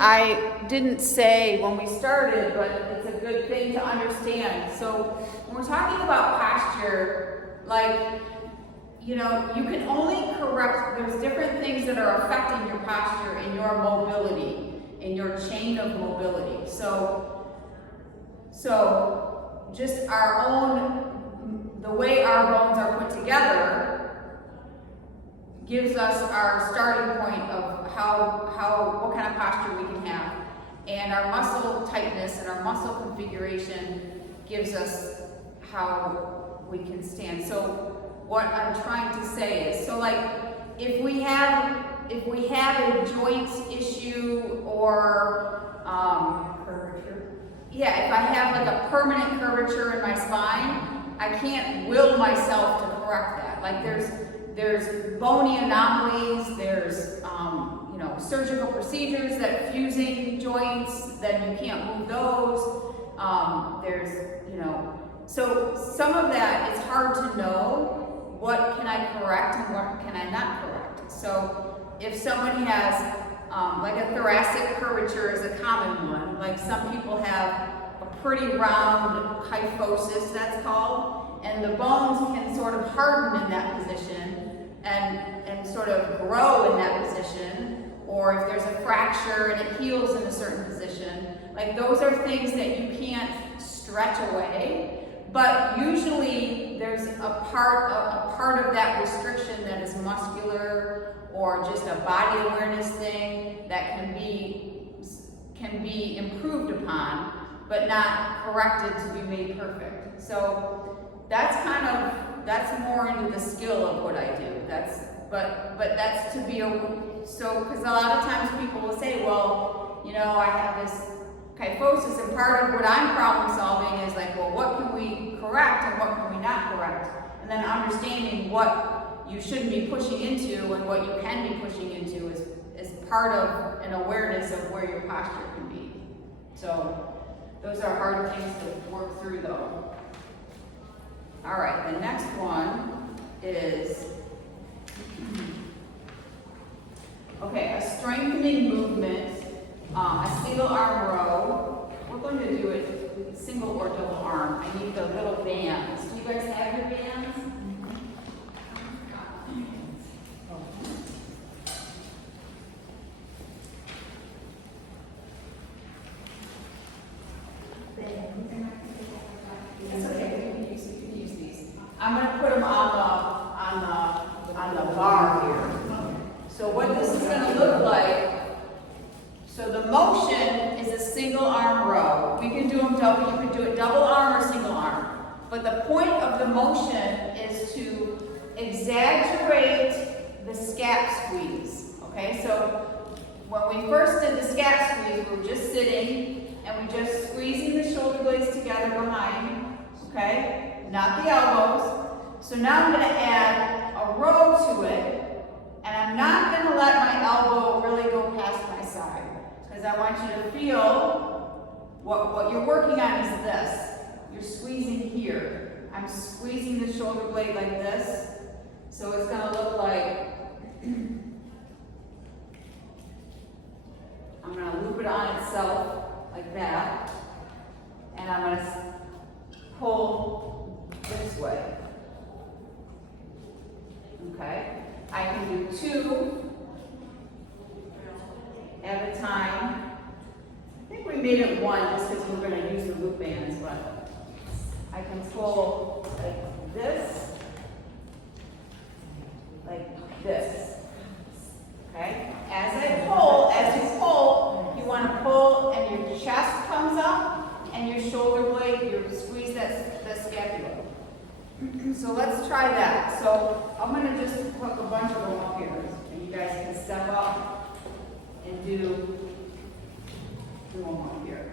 I didn't say when we started, but it's a good thing to understand. So when we're talking about posture, like, you know, you can only correct, there's different things that are affecting your posture in your mobility, in your chain of mobility. So just our own, the way our bones are put together gives us our starting point of what kind of posture we can have. And our muscle tightness and our muscle configuration gives us how we can stand. So what I'm trying to say is, so like if we have a joint issue or curvature. Yeah, if I have like a permanent curvature in my spine, I can't will myself to correct that. Like there's bony anomalies, there's surgical procedures that fusing joints, then you can't move those. So some of that it's hard to know what can I correct and what can I not correct. So if somebody has like a thoracic curvature is a common one, like some people have a pretty round kyphosis, that's called, and the bones can sort of harden in that position and sort of grow in that position. Or if there's a fracture and it heals in a certain position, like those are things that you can't stretch away. But usually there's a part of that restriction that is muscular or just a body awareness thing that can be improved upon, but not corrected to be made perfect. So that's more into the skill of what I do. But that's to be because a lot of times people will say, well, you know, I have this kyphosis, and part of what I'm problem solving is like, well, what can we correct and what can we not correct? And then understanding what you shouldn't be pushing into and what you can be pushing into is part of an awareness of where your posture can be. So those are hard things to work through though. All right, the next one is, okay, a strengthening movement, a single arm row. We're going to do it single or double arm. I need the little bands. Do you guys have your bands? It's okay, you can use these. I'm going to put them on the bar here. So what this is going to look like, so the motion is a single arm row. We can do them double, you can do it double arm or single arm. But the point of the motion is to exaggerate the scap squeeze. Okay, so when we first did the scap squeeze, we were just sitting and we just squeezing the shoulder blades together behind, okay, not the elbows. So now I'm going to add a row to it. And I'm not going to let my elbow really go past my side, because I want you to feel what you're working on is this. You're squeezing here. I'm squeezing the shoulder blade like this. So it's going to look like, I'm going to loop it on itself like that. And I'm going to pull this way. Okay? I can do two at a time. I think we made it one just because we're going to use the loop bands, but I can pull like this, okay? As you pull, you want to pull and your chest comes up and your shoulder blade, you squeeze the scapula. So let's try that. So I'm going to just hook a bunch of them up here, and you guys can step up and do one more here.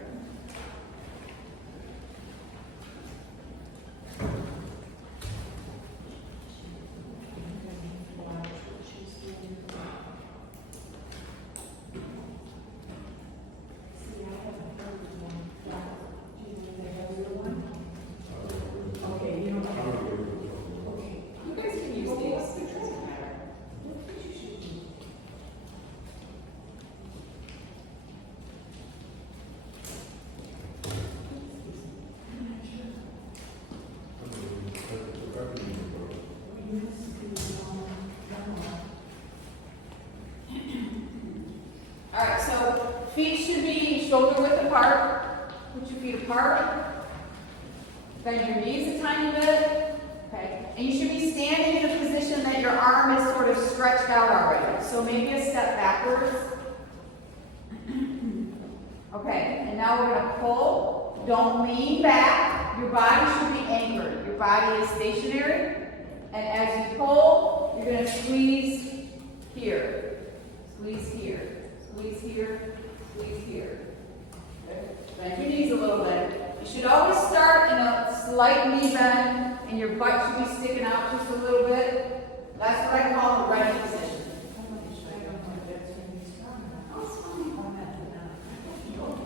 feet should be shoulder width apart. Put your feet apart. Bend your knees a tiny bit. Okay. And you should be standing in a position that your arm is sort of stretched out already. So maybe a step backwards. Okay, and now we're going to pull. Don't lean back. Your body should be anchored. Your body is stationary. And as you pull, you're going to squeeze here. Squeeze here. Squeeze here. Squeeze here. Okay. Bend your knees a little bit. You should always start in a slight knee bend, and your butt should be sticking out just a little bit. That's what I call a ready position.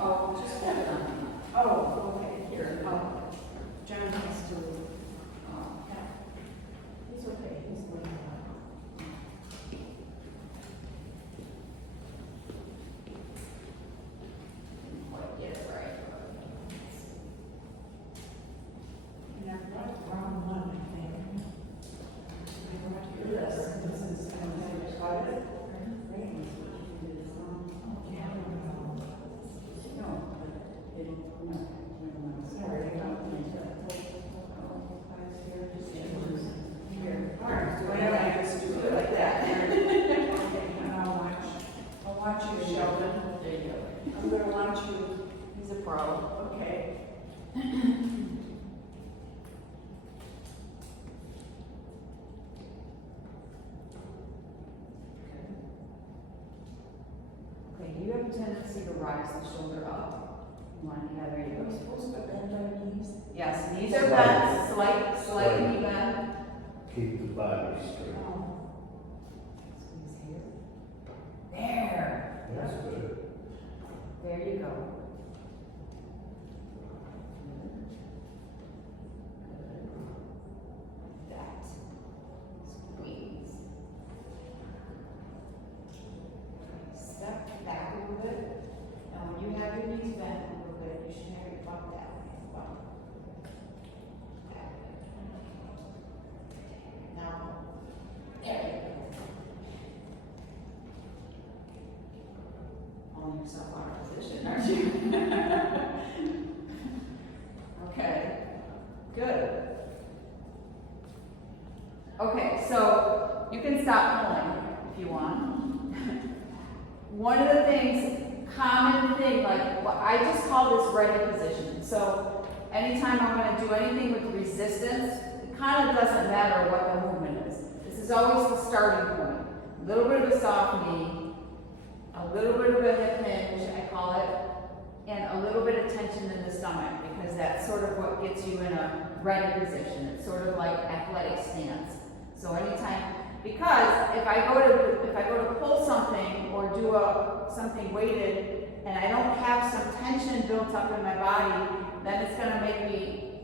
Oh, just hold it on. Oh, okay. Here. Oh. John has to. Oh, yeah. He's okay. He's going to. Didn't quite get it right. Yeah, wrong one, I think. This is whenever I just do it like that. I'll watch you, Sheldon. There you go. I'm gonna watch you. He's a pro. Okay. Okay, you have a tendency to rise the shoulder up. Yeah, there you Are we go. supposed to bend our knees? Yes, knees are bent, slight knee bend. Keep the body straight. Squeeze here. There. That's good. There you go. Good. That. Squeeze. Step back a little bit. Now when you have your knees bent a little bit, you should have your butt that way. Bump. Now, there you go. Pulling yourself out of position, aren't you? Okay, good. Okay, so you can stop pulling if you want. One of the things, common thing, like I just call this ready position. So anytime I'm going to do anything with resistance, it kind of doesn't matter what the movement is. This is always the starting point. A little bit of a soft knee, a little bit of a hip hinge, I call it, and a little bit of tension in the stomach, because that's sort of what gets you in a ready position. It's sort of like athletic stance. So anytime, because if I go to pull something or do something weighted, and I don't have some tension built up in my body, then it's gonna make me,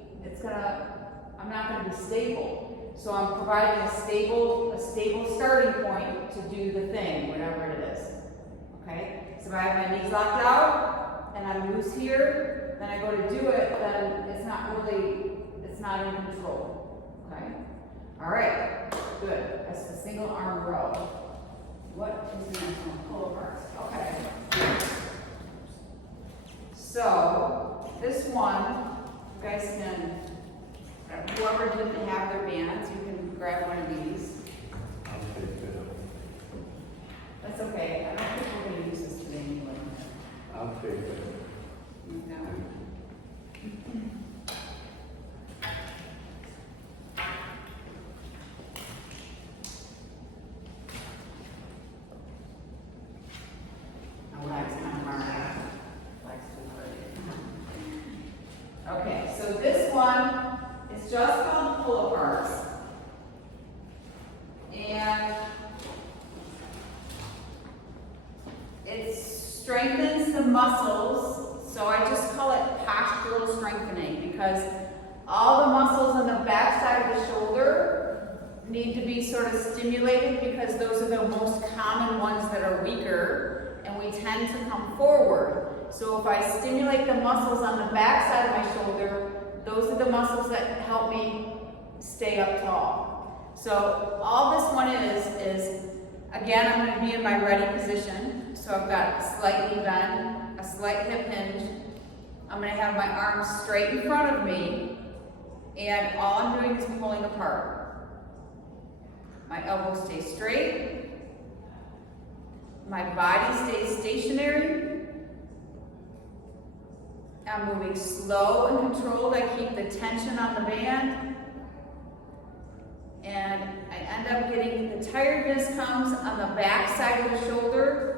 I'm not gonna be stable. So I'm providing a stable starting point to do the thing, whatever it is. Okay? So if I have my knees locked out and I'm loose here, then I go to do it, then it's not in control. Okay? All right, good. That's the single arm row. What is the next one? Pull apart. Okay. So this one, you guys can, whoever didn't have their bands, you can grab one of these. I'll take that. That's okay. I don't think we're going to use this today anyway. I'll take that. No. Okay, so this one is just called pull aparts. And it strengthens the muscles, so I just call it postural strengthening, because all the muscles on the back side of the shoulder need to be sort of stimulated, because those are the most common ones that are weaker, and we tend to come forward. So if I stimulate the muscles on the back side of my shoulder, those are the muscles that help me stay up tall. So all this one is again, I'm going to be in my ready position. So I've got slightly bend, a slight hip hinge. I'm gonna have my arms straight in front of me, and all I'm doing is pulling apart. My elbows stay straight. My body stays stationary. I'm moving slow and controlled. I keep the tension on the band. And I end up getting, the tiredness comes on the back side of the shoulder.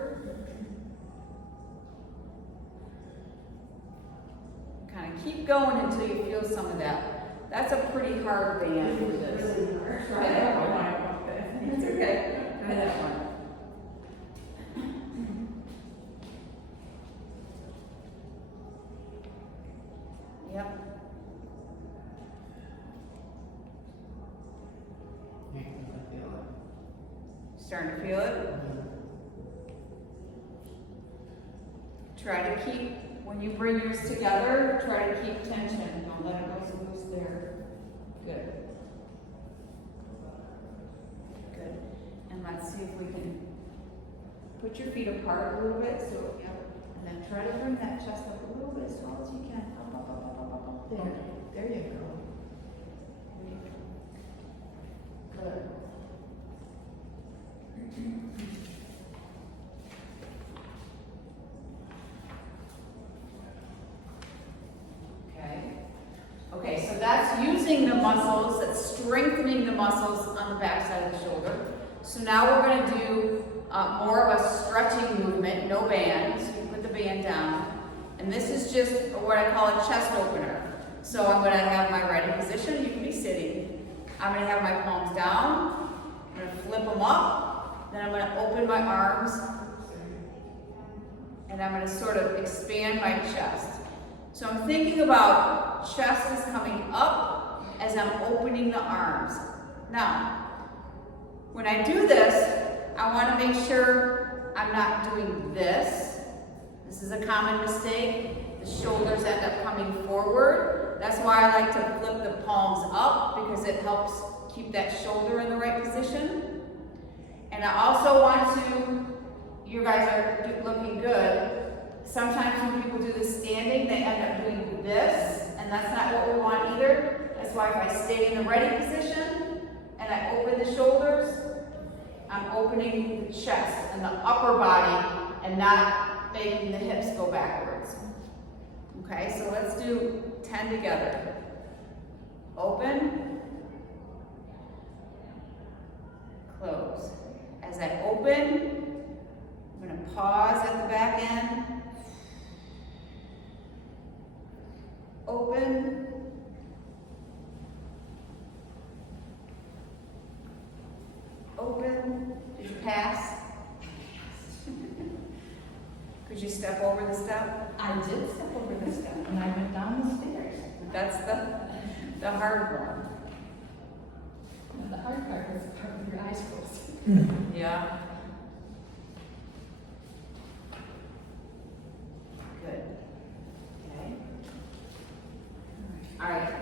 Kind of keep going until you feel some of that. That's a pretty hard band for this. Try that one. It's okay. Try that one. Yep. Starting to feel it? Try to keep, when you bring yours together, try to keep tension. Don't let it go so loose there. Good. Good. And let's see if we can put your feet apart a little bit. So, yep. And then try to bring that chest up a little bit as tall as you can. Up, up, up, up, up, up, up. There. There you go. Good. Okay, so that's using the muscles, that's strengthening the muscles on the back side of the shoulder. So now we're going to do more of a stretching movement, no band. So you put the band down. And this is just what I call a chest opener. So I'm going to have my ready position. You can be sitting. I'm going to have my palms down. I'm going to flip them up. Then I'm going to open my arms. And I'm going to sort of expand my chest. So I'm thinking about chest is coming up as I'm opening the arms. Now, when I do this, I want to make sure I'm not doing this. This is a common mistake. The shoulders end up coming forward. That's why I like to flip the palms up, because it helps keep that shoulder in the right position. And I also want to, you guys are looking good. Sometimes when people do this standing, they end up doing this, and that's not what we want either. That's why if I stay in the ready position and I open the shoulders, I'm opening the chest and the upper body and not making the hips go backwards. Okay, so let's do 10 together. Open, close. As I open, I'm going to pause at the back end. Open. Open. Did you pass? Could you step over the step? I did step over the step and I went down the stairs. That's the hard one. And the hard part is the part with your eyes closed. Yeah. Good. Okay. All right.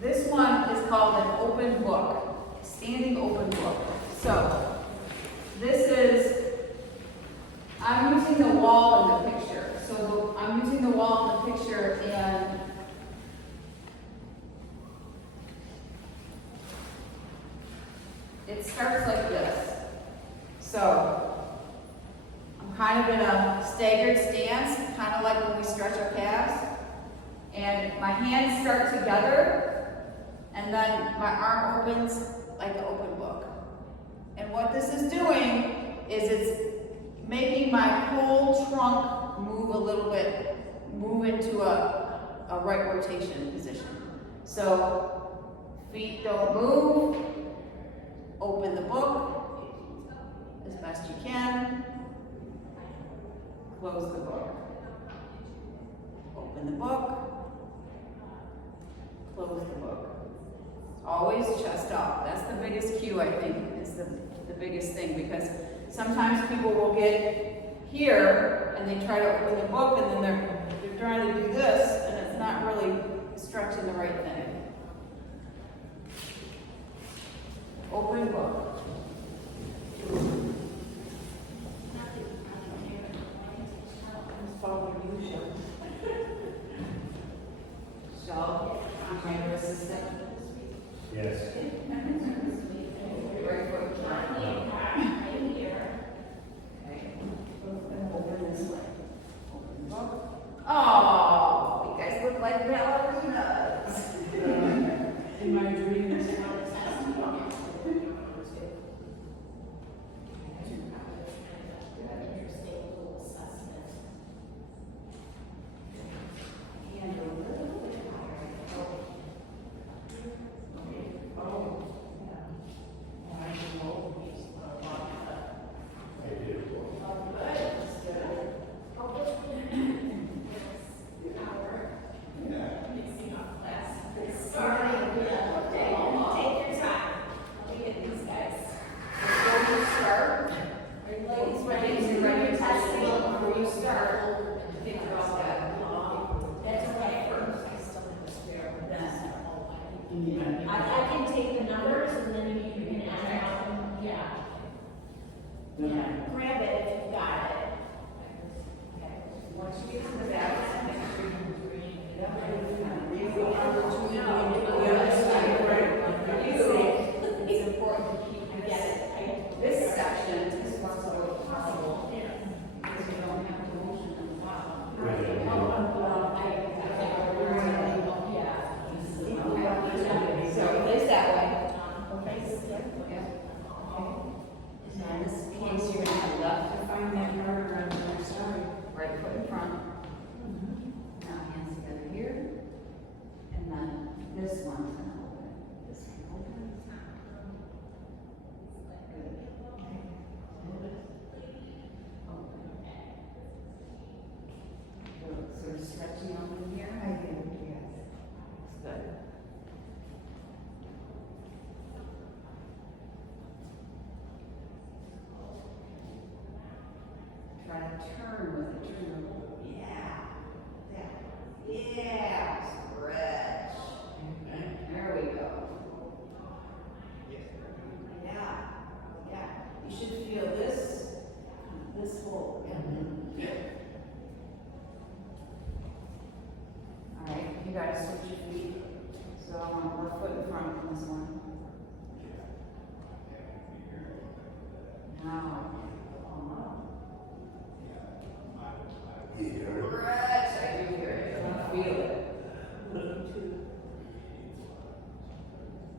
This one is called an open book, standing open book. So this is, I'm using the wall in the picture. So I'm using the wall in the picture, and it starts like this. So I'm kind of in a staggered stance, kind of like when we stretch our calves. And my hands start together, and then my arm opens like an open book. And what this is doing is it's making my whole trunk move a little bit, move into a right rotation position. So feet don't move, open the book as best you can, close the book, open the book, close the book. Always chest up. That's the biggest cue, I think, is the biggest thing, because sometimes people will get here and they try to open the book and then they're trying to do this and it's not really stretching the right thing. Open book. Minor assistant. Yes. Right foot in front. Okay. And open this way. Oh, you guys look like ballerinas. In my dreams. And a little bit higher. Oh, yeah. And I can roll these a lot. I did. Before you start, ladies, ready to write your test before you start, think about that. That's okay. First. I still have a spare one. Then. I can take the numbers and then you can add up, yeah. Yeah, grab it if you've got it. Okay. Once you get to the back, make sure you it's important to keep this section as flexible as possible. Because you don't have to motion in the bottom. So place that way. Yeah. Now in this case, you're gonna have left I find that harder on the other side. right foot in front. Now hands together here. And then this one's gonna open. This one open. Good. Open. Good. Sort of stretching out in here. I do, yes. Good. Try to turn with it, turn. Yeah. Yeah. Stretch. There we go. Yeah. Yeah. You should feel this whole. All right, you gotta switch your feet. So I want one foot in front on this one. Now. Here. Stretch, I do hear it, I feel it.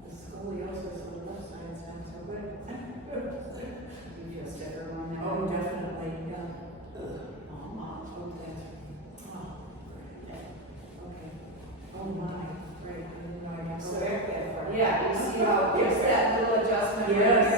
The scoliosis on the left side sounds so good. You feel stiffer on that? Oh, definitely, yeah. Oh, that's, oh, okay. Oh, my, right, I didn't know I got so back that far. Yeah, you see how, there's that little adjustment. Yes.